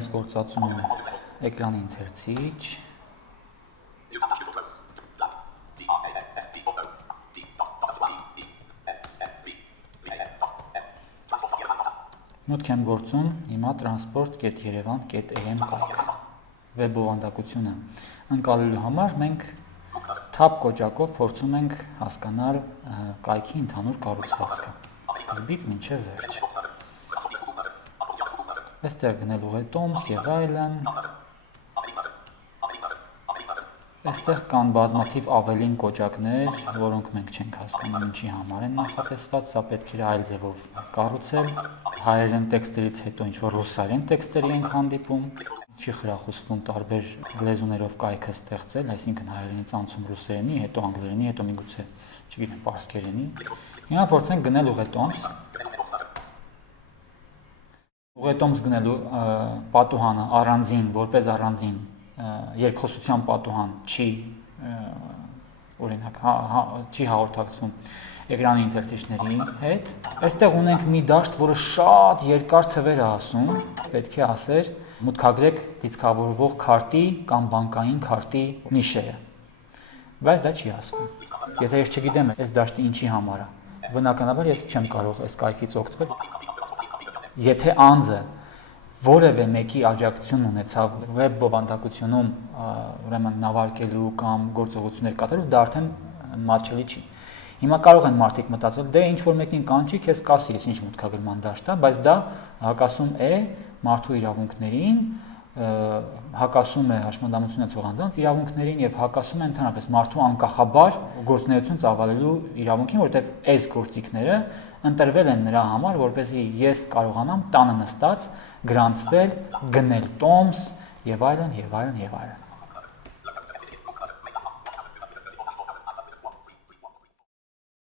ես գործածում եմ էկրանի ընթերցիչ, մուտք եմ գործում հիմա transport.yerevan.am կայք, վեբ բովանդակությունը ընկալելու համար մենք tab կոճակով փորձում ենք հասկանալ կայքի ընդհանուր կառուցվածքը, սկզբից մինչև վերջ։ Այստեղ գնելու է տոմս եւ այլն։ Այստեղ կան բազմաթիվ ավելին կոճակներ, որոնք մենք չենք հասկանում ինչի համար են նախատեսված, սա պետք է այլ ձևով կառուցել։ Հայերեն տեքստերից հետո ինչ-որ ռուսերեն տեքստերի ենք հանդիպում, չի խրախուսվում տարբեր լեզուներով կայքը ստեղծել, այսինքն հայերենից անցում ռուսերենի, հետո անգլերենի, հետո միգուցե, չգիտեմ, պարսկերենի։ Հիմա փորձենք գնել ուղետոմս։ Ուղետոմս գնելու պատուհանը առանձին, որպես առանձին երկխոսության պատուհան չի, օրինակ, չի հաղորդակցվում էկրանի ընթերցիչների հետ։ Այստեղ ունենք մի դաշտ, որը շատ երկար թվեր է ասում, պետք է ասեր մուտքագրեք դիցքավորվող քարտի կամ բանկային քարտի նիշերը։ Բայց դա չի ասվում։ Եթե ես չգիտեմ այս դաշտը ինչի համար է, բնականաբար ես չեմ կարող այս կայքից օգտվել։ Եթե անձը որևէ մեկի աջակցություն ունեցավ վեբ բովանդակությունում, ուրեմն նավարկելու կամ գործողություններ կատարելու, դա արդեն մատչելի չի։ Հիմա կարող են մարդիկ մտածել, դե ինչ որ մեկին կանչի, քեզ կասի, ես ինչ մուտքագրման դաշտ է, բայց դա հակասում է մարդու իրավունքներին, հակասում է հաշմանդամություն ունեցող անձանց իրավունքներին եւ հակասում է ընդհանրապես մարդու անկախաբար գործունեություն ծավալելու իրավունքին, որովհետեւ այս գործիքները ընտրվել են նրա համար, որպեսզի ես կարողանամ տանը նստած գրանցվել, գնել տոմս եւ այլն եւ այլն եւ այլն։